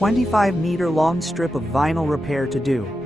25-meter long strip of vinyl repair to do.